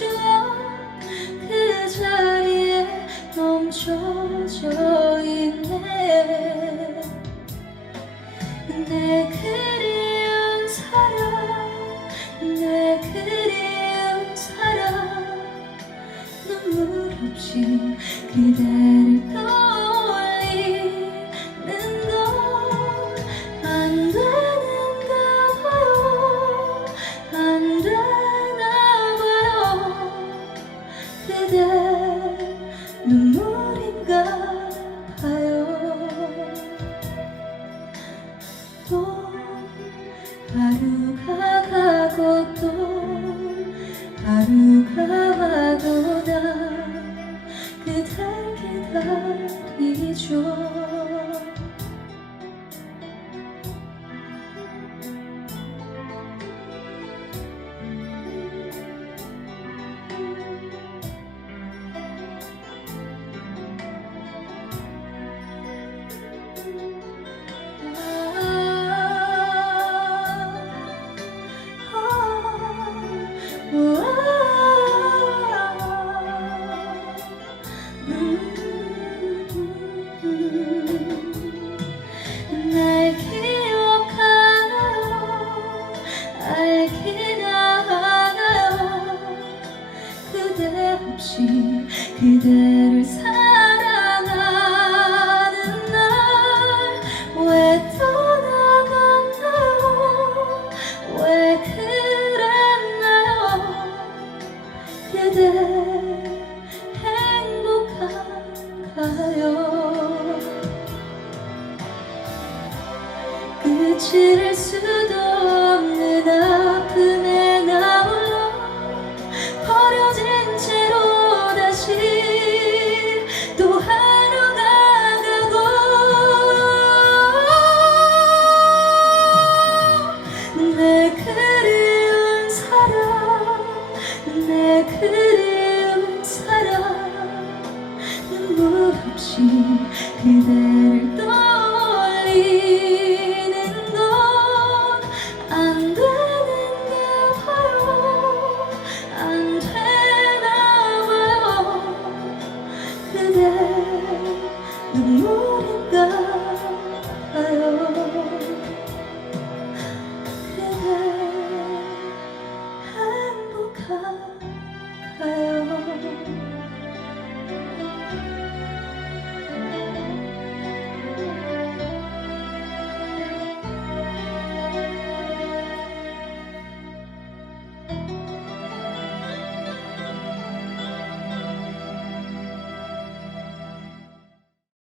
추억 그 자리에 멈춰져 있네. 내 그리운 사랑 내 그리운 사랑. 눈물 없이 그대를 떠 눈물인가 봐요. 또 하루가 가고 또 하루가 와 없이 그대를 사랑하는 날. 왜 떠나갔나요? 왜 그랬나요? 그대 행복한가요? 끝을 수도